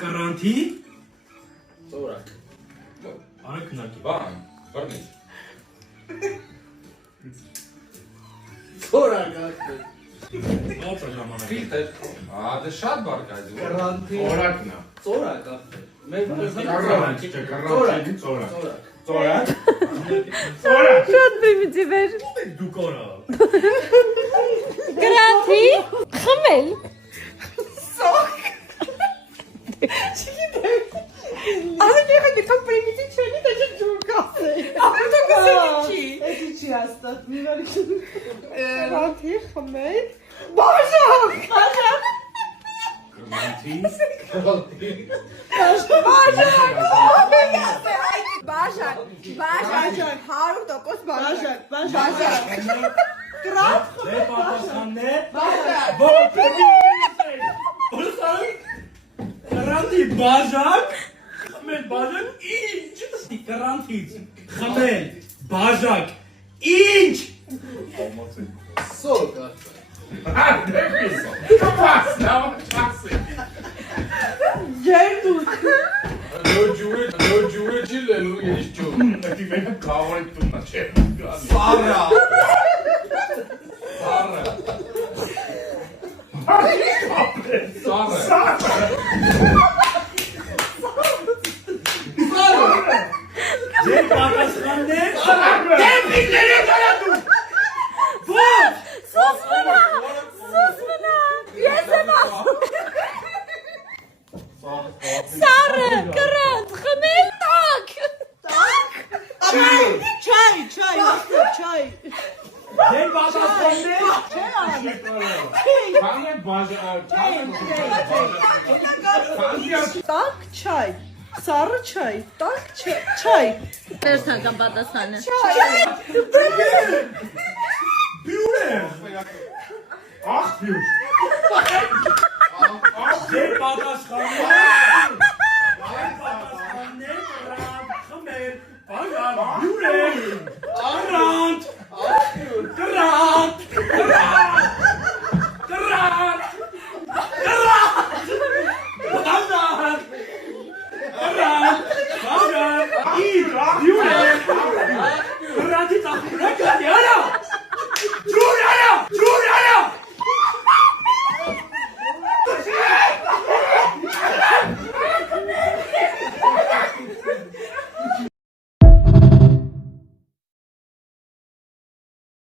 Կարանթի։ Ծորակ։ Արեքնակի։ Բան, բռնի։ Ծորակ։ Ո՞ր ժամանակ։ Ֆիլտր։ Դե շատ բարգ այդ։ Կարանթի։ Օրակն է։ Ծորակ։ Մեր Կարանթի չէ, կարանթի ծորակ։ Ծորակ։ Ծորակ։ Շատ պրիմիտիվ էր։ Դու կորա։ Գրանթի խմել։ Ana niye hadi çok primitif şöyle de çok kalsın. Ama çok güzel ki. Էդի չի հաստատ, մի վարի Rantı xamel. Başak. Կարանթի։ Başak. Başak. Harun dokuz başak. Բաժակ, Kral. Դե պատասխաններ։ Başak. Կարանթի բաժակ։ Խմել բաժակ ինչ։ Կարանթից խմել բաժակ ինչ։ սոկ Կապաս, նա չասի։ Gerdut. Ջուրը չի լելու ես ջուր։ Դի մենը կավարի տուննա չէ։ Սարա։ Սարա։ Դե պատասխաններ։ Դեպիլների դարադու։ Sus bana. Sus bana. Yesem Sarı, kırant, xmel, tak. Çay, çay Դե պատասխաններ։ Քանը բաժան, Tak çay Sarı çay Tak çay Վերջնական պատասխանը։ Բյուրե։ Աղ բյուր։ Դե պատասխաններ։